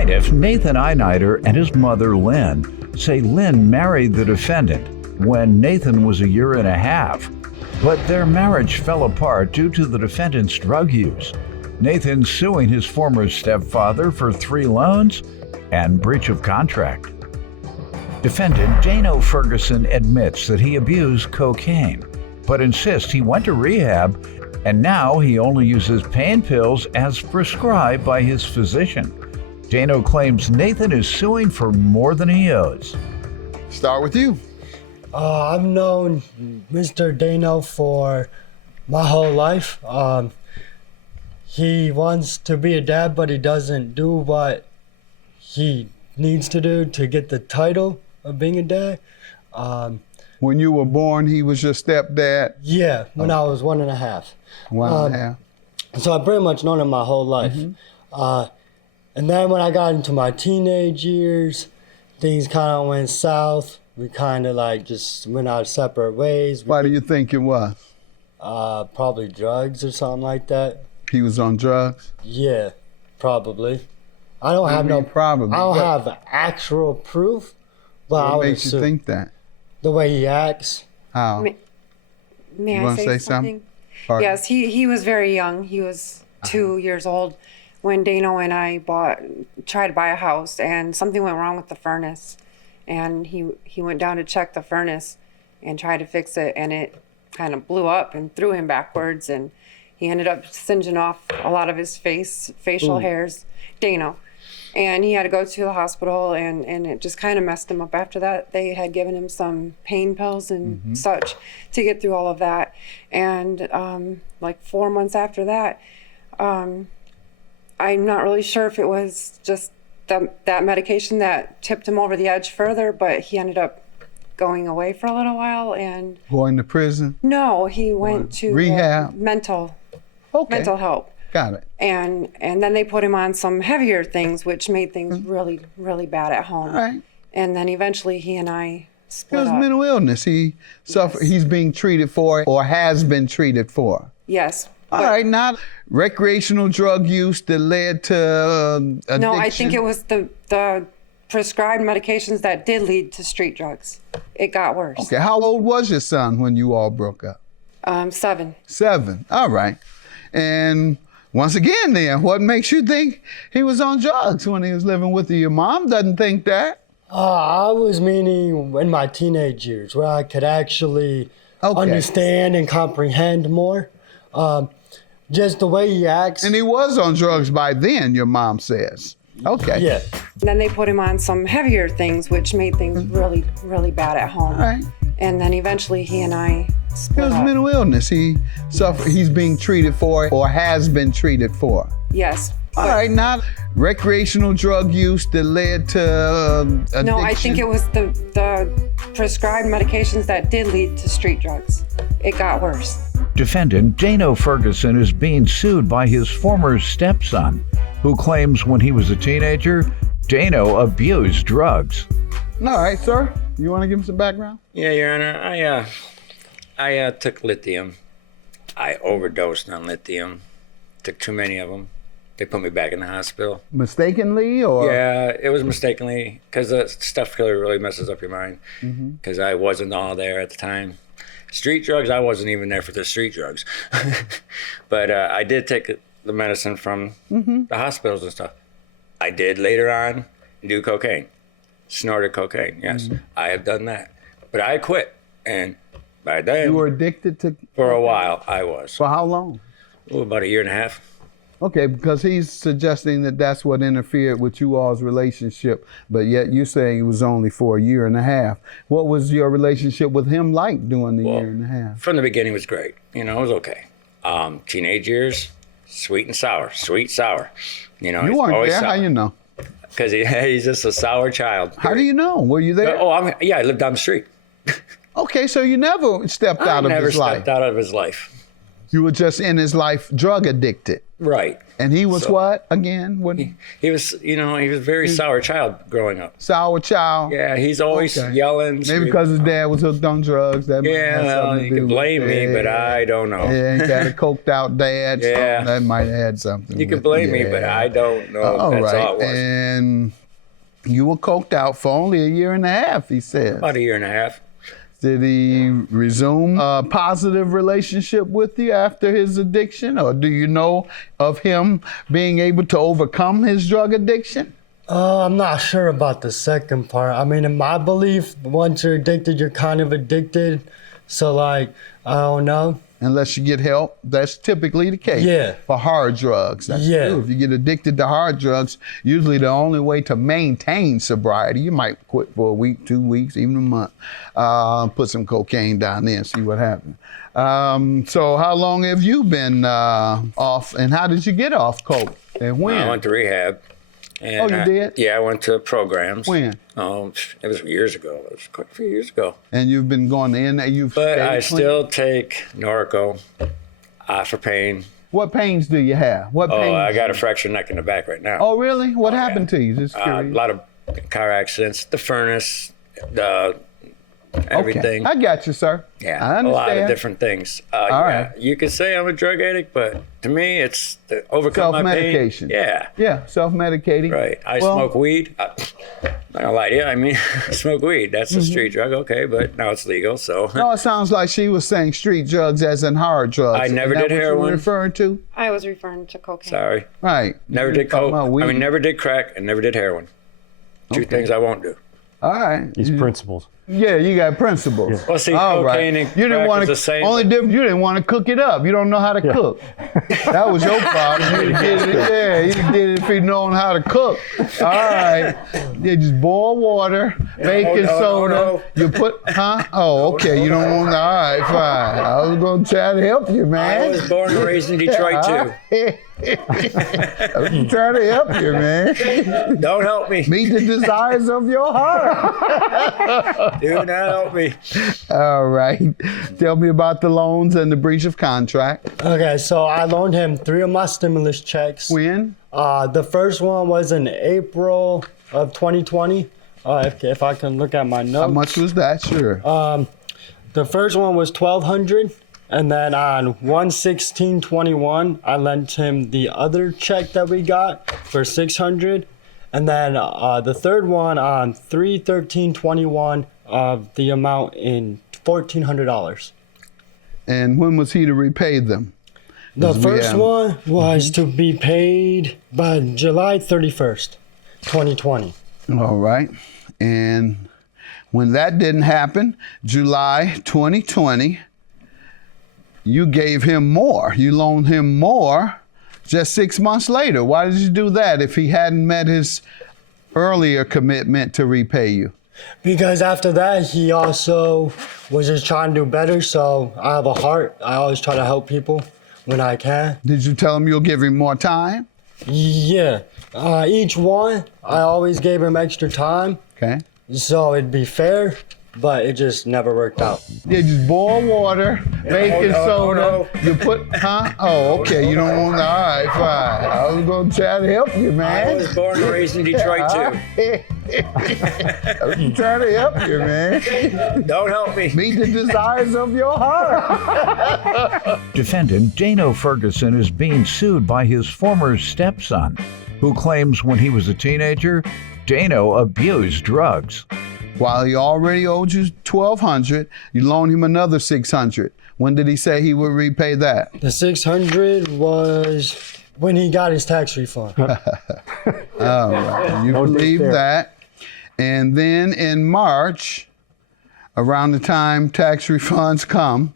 Plaintiff Nathan Einider and his mother Lynn say Lynn married the defendant when Nathan was a year and a half, but their marriage fell apart due to the defendant's drug use. Nathan suing his former stepfather for 3 loans and breach of contract. Defendant Dano Ferguson admits that he abused cocaine, but insists he went to rehab and now he only uses pain pills as prescribed by his physician. Dano claims Nathan is suing for more than he owes. Start with you. I've known Mr. Dano for my whole life. He wants to be a dad, but he doesn't do what he needs to do to get the title of being a dad. When you were born, he was your stepdad? Yeah, when I was 1.5. 1.5. So I pretty much known him my whole life. And then when I got into my teenage years, things kind of went south. We kind of like just went our separate ways. Why do you think it was? Probably drugs or something like that. He was on drugs? Yeah, probably. I don't have no problem. I don't have actual proof, but I What would makes you assume think that? the way he acts. How? May You I wanna say say something? something? Pardon? Yes, he was very young. He was 2 years old when Dano and I tried to buy a house, and something went wrong with the furnace. And he went down to check the furnace and tried to fix it, and it kind of blew up and threw him backwards, and he ended up singeing off a lot of his facial hairs, Dano. And he had to go to the hospital, and it just kind of messed him up after that. They had given him some pain pills and such to get through all of that. And like 4 months after that, I'm not really sure if it was just that medication that tipped him over the edge further, but he ended up going away for a little while. And Going to prison? no, he went to rehab? mental Okay. help. Got it. And then they put him on some heavier things, which made things really, really bad at home. All right. And then eventually he and I It split was up. mental illness. He suffered. He's being treated for or has been treated for. Yes. All right, not recreational drug use that led to addiction. No, I think it was the prescribed medications that did lead to street drugs. It got worse. Okay, how old was your son when you all broke up? 7. 7. All right. And once again then, what makes you think he was on drugs when he was living with you? Your mom doesn't think that. I was meaning in my teenage years where I could actually understand and comprehend more. Just the way he acts. And he was on drugs by then, your mom says. Okay. Yeah. Then they put him on some heavier things, which made things really, really bad at home. All right. And then eventually he and I It split was up. mental illness. He suffered. He's being treated for or has been treated for. Yes. All right, not recreational drug use that led to addiction. No, I think it was the prescribed medications that did lead to street drugs. It got worse. Defendant Dano Ferguson is being sued by his former stepson, who claims when he was a teenager, Dano abused drugs. All right, sir. You want to give him some background? Yeah, Your Honor. I took lithium. I overdosed on lithium. Took too many of them. They put me back in the hospital. Mistakenly, or? Yeah, it was mistakenly, because the stuff really messes up your mind. Because I wasn't all there at the time. Street drugs, I wasn't even there for the street drugs. But I did take the medicine from the hospitals and stuff. I did later on do cocaine. Snorted cocaine, yes. I have done that. But I quit. And by then, You were addicted to? for a while, I was. For how long? About 1.5 years. Okay, because he's suggesting that that's what interfered with you all's relationship, but yet you're saying it was only for 1.5 years. What was your relationship with him like during the 1.5 years? From the beginning, it was great. You know, it was okay. Teenage years, sweet and sour, sweet, sour. You know, You he's weren't always there, how you know? Because he's just a sour child. How do you know? Were you there? Oh, I lived down the street. Okay, so you never stepped out of never his life. stepped out of his life. You were just in his life drug addicted. Right. And he was what again? What? He was, he was a very sour child growing up. Sour child. Yeah, he's always Okay. yelling. Maybe because his dad was hooked on drugs. That might Yeah, have well, something to you do can with blame me, it. but I don't know. Yeah, he got a coked out dad. Yeah. So that might have had something. You can with blame me, it. but I don't know. All That's right. all it was. And you were coked out for only a year and a half, he said. About a year and a half. Did he resume a positive relationship with you after his addiction? Or do you know of him being able to overcome his drug addiction? I'm not sure about the second part. I mean, in my belief, once you're addicted, you're kind of addicted. So, like, I don't know. Unless you get help, that's typically the case. Yeah. For hard drugs. That's Yeah. true. If you get addicted to hard drugs, usually the only way to maintain sobriety, you might quit for a week, 2 weeks, even a month. Put some cocaine down there and see what happens. So how long have you been off, and how did you get off coke? And when? I went to rehab. And Oh, you did? Yeah, I went to programs. When? It was years ago. It was quite a few years ago. And you've been going in there, you've But stayed I clean? still take Norco for pain. What pains do you have? What Oh, pains? I got a fractured neck in the back right now. Oh, really? What happened to you? Just A curious. lot of car accidents, the furnace, the everything. Okay. I got you, sir. Yeah, I understand. a lot of different things. All right. You could say I'm a drug addict, but to me, it's to overcome my pain. Self-medication. Yeah, Yeah, self-medicating. right. I Well- smoke weed. I'm not gonna lie to you. I mean, I smoke weed. That's a street drug, okay, but now it's legal. So No, it sounds like she was saying street drugs as in hard drugs. I never Is that did what you heroin. were referring to? I was referring to cocaine. sorry, Right. never You did talking coke. about I weed. mean, never did crack and never did heroin. Two Okay. things I won't do. All right. These principles. Yeah, you got principles. Well, see, All cocaine right. and You didn't crack want is to. the same. Only difference, you didn't want to cook it up. You don't know how to cook. That was your problem. You did it. Yeah, you did it if you known how to cook. All right. You just boil water, baking soda. no. You put, huh? Oh, okay. You don't want. All right, fine. I was gonna try to help you, I man. was born and raised in Detroit too. I was trying to help you, man. Don't help me. Meet the desires of your heart. Do not help me. All right. Tell me about the loans and the breach of contract. Okay, so I loaned him 3 of my stimulus checks. When? The first one was in April of 2020. If I can look at my notes. How much was that? Sure. The first one was $1,200, and then on 1/16/21, I lent him the other check that we got for $600, and then the third one on 3/13/21 of the amount in $1,400. And when was he to repay them? The As we first have- one was to be paid by July 31st, 2020. All right. And when that didn't happen, July 2020, you gave him more. You loaned him more just 6 months later. Why did you do that if he hadn't met his earlier commitment to repay you? Because after that, he also was just trying to do better. So I have a heart. I always try to help people when I can. Did you tell him you'll give him more time? Yeah. Each one, I always gave him extra time. Okay. So it'd be fair, but it just never worked out. Yeah, just boil water, baking no, soda. no. You put, huh? Oh, okay. You don't want. All right, fine. I was gonna try to help you, I man. was born and raised in Detroit too. I was trying to help you, man. Don't help me. Meet the desires of your heart. Defendant Dano Ferguson is being sued by his former stepson, who claims when he was a teenager, Dano abused drugs. While he already owed you $1,200, you loaned him another $600. When did he say he would repay that? The 600 was when he got his tax refund. All right. You believe there. that. And then in March, around the time tax refunds come,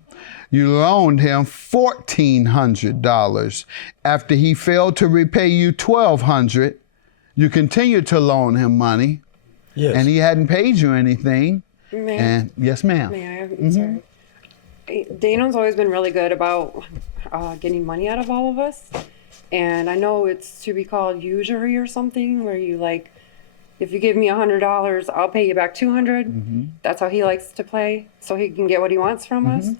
you loaned him $1,400. After he failed to repay you $1,200, you continued to loan him money, Yes. and he hadn't paid you anything. May, And yes, ma'am. may I? Sorry. Dano's always been really good about getting money out of all of us. And I know it's to be called usury or something, where you like, if you give me $100, I'll pay you back $200. That's how he likes to play, so he can get what he wants from us.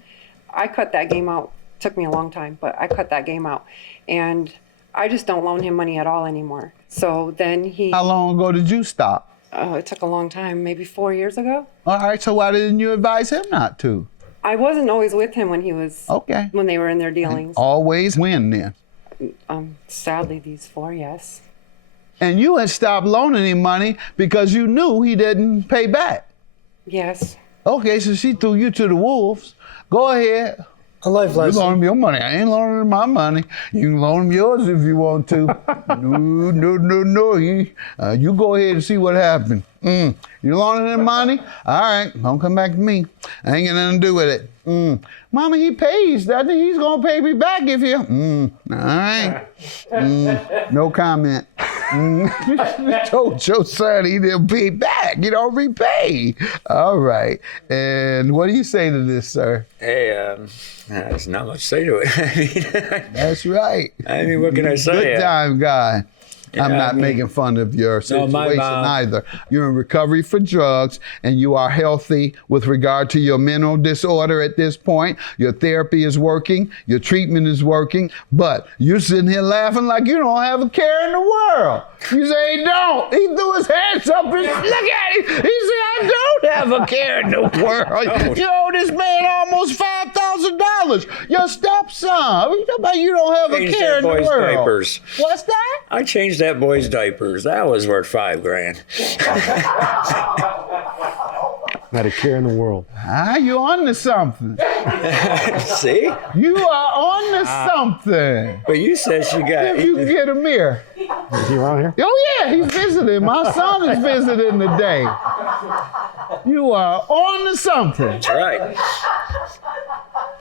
I cut that game out took me a long time, but I cut that game out. And I just don't loan him money at all anymore. So then How long ago did you stop? it took a long time, maybe 4 years ago. All right, so why didn't you advise him not to? I wasn't always with him when he was, Okay. when they were in their dealings. Always win then. Sadly, these 4, yes. And you had stopped loaning him money because you knew he didn't pay back. Yes. Okay, so she threw you to the wolves. Go ahead. A life You lesson. loan him your money. I ain't loaning him my money. You can loan him yours if you want to. No. You go ahead and see what happened. You loaning him money? All right, don't come back to me. I ain't got nothing to do with it. Mama, he pays. That he's gonna pay me back if you. All right. No comment. Told your son he didn't pay back. You don't repay. All right. And what do you say to this, sir? Hey, there's not much to say to it. I mean, That's right. I mean, what can I say? Good time guy. I'm Yeah, not I mean, making fun of your No, my situation mom- either. You're in recovery for drugs and you are healthy with regard to your mental disorder at this point. Your therapy is working, your treatment is working, but you're sitting here laughing like you don't have a care in the world. You say he don't. He threw his hands up and look at him. He said, I don't have a care in the world. You owe this man almost $5,000. Your stepson. You know about you don't have a Changed care that in the boy's world. diapers. What's that? I changed that boy's diapers. That was worth $5,000. Not a care in the world. You on to something. See? You are on to something. But you said she got. If you can get him here. Is he around here? Oh yeah, he's visiting. My son is visiting today. You are on to something. That's right.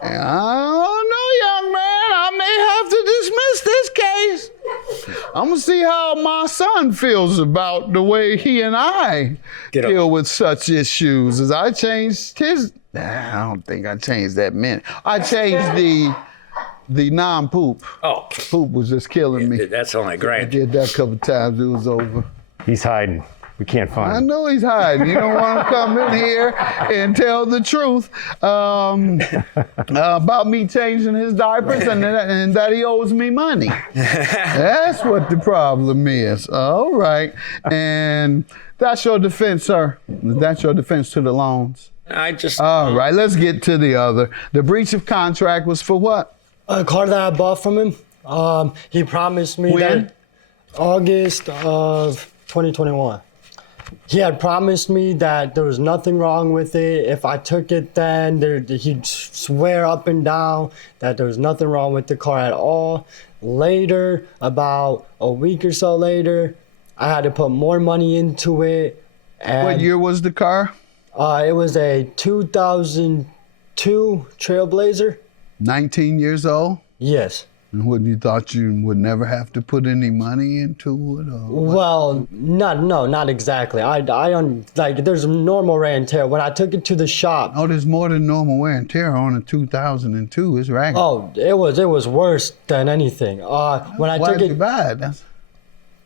I don't know, young man. I may have to dismiss this case. I'm gonna see how my son feels about the way he and I Get up. deal with such issues. As I changed his, I don't think I changed that many. I changed the non-poop. Oh, Poop was just killing me. that's only I grand. did that a couple times. It was over. He's hiding. We can't find I him. know he's hiding. You don't want to come in here and tell the truth about me changing his diapers and that he owes me money. That's what the problem is. All right. And that's your defense, sir. That's your defense to the loans. I just. All right. Let's get to the other. The breach of contract was for what? A car that I bought from him. He promised me When? that August of 2021. He had promised me that there was nothing wrong with it. If I took it then, he'd swear up and down that there was nothing wrong with the car at all. Later, about a week or so later, I had to put more money into it. And What year was the car? It was a 2002 Trailblazer. 19 years old? Yes. And what, you thought you would never have to put any money into it? Or what? Well, not exactly. Like there's normal wear and tear. When I took it to the shop, Oh, there's more than normal wear and tear on a 2002. It's ragged. oh, it was worse than anything. When I Why took did you it, buy it?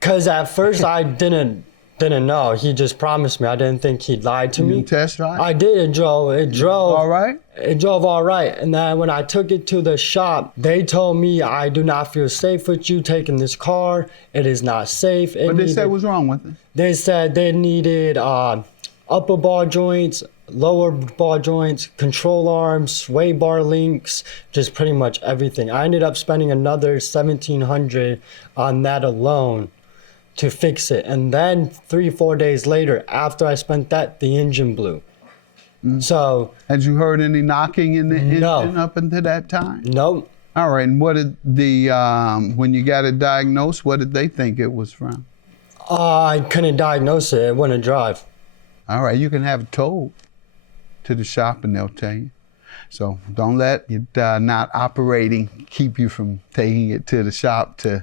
cause at first I didn't know. He just promised me. I didn't think he'd lied to You me. test drive? I did. It drove. All right. It drove all right. And then when I took it to the shop, they told me I do not feel safe with you taking this car. It is not safe. What they said was wrong with it? They said they needed upper ball joints, lower ball joints, control arms, sway bar links, just pretty much everything. I ended up spending another $1,700 on that alone to fix it. And then 3-4 days later, after I spent that, the engine blew. So, Had you heard any knocking in the No. engine up until that time? nope. All right. And what did the when you got it diagnosed, what did they think it was from? I couldn't diagnose it. It wouldn't drive. All right. You can have it towed to the shop and they'll tell you. So don't let it not operating keep you from taking it to the shop to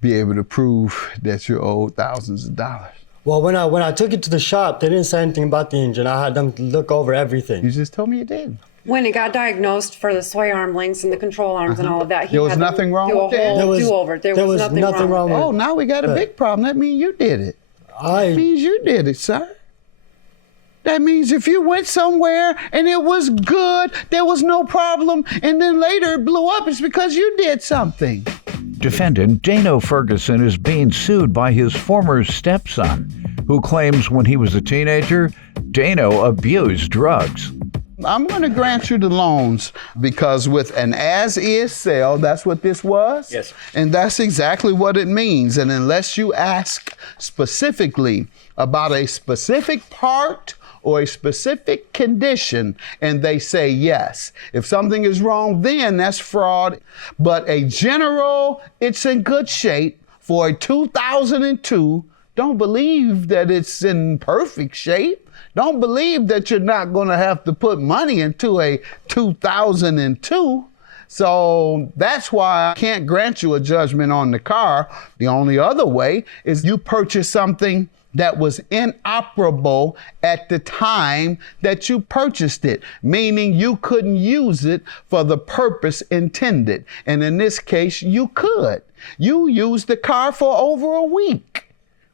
be able to prove that you're owed thousands of dollars. Well, when I took it to the shop, they didn't say anything about the engine. I had them look over everything. You just told me you did. When it got diagnosed for the sway arm links and the control arms and all of that, he There was had them nothing wrong do a with that? whole There was- do-over. There there was was nothing wrong with Oh, now we got a Yeah. big problem. That means you did it. That I means you did it, sir. That means if you went somewhere and it was good, there was no problem, and then later it blew up, it's because you did something. Defendant Dano Ferguson is being sued by his former stepson, who claims when he was a teenager, Dano abused drugs. I'm going to grant you the loans because with an as-is sale, that's what this was? Yes. And that's exactly what it means. And unless you ask specifically about a specific part or a specific condition, and they say yes. If something is wrong, then that's fraud. But a general, it's in good shape for a 2002, don't believe that it's in perfect shape. Don't believe that you're not going to have to put money into a 2002. So that's why I can't grant you a judgment on the car. The only other way is you purchase something that was inoperable at the time that you purchased it, meaning you couldn't use it for the purpose intended. And in this case, you could. You used the car for over a week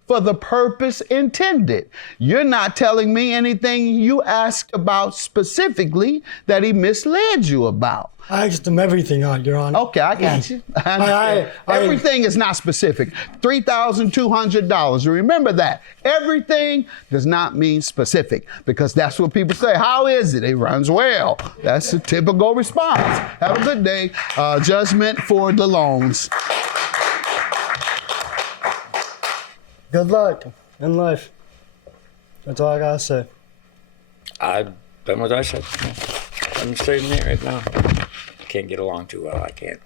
for the purpose intended. You're not telling me anything you asked about specifically that he misled you about. I asked him everything, Your Honor. Okay, I got you. I understand. Everything is not specific. $3,200. Remember that. Everything does not mean specific because that's what people say. How is it? It runs well. That's a typical response. Have a good day. Judgment for the loans. Good luck in life. That's all I gotta say. I've done what I said. I'm straight in it right now. Can't get along too well. I can't.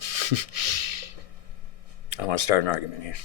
I want to start an argument here.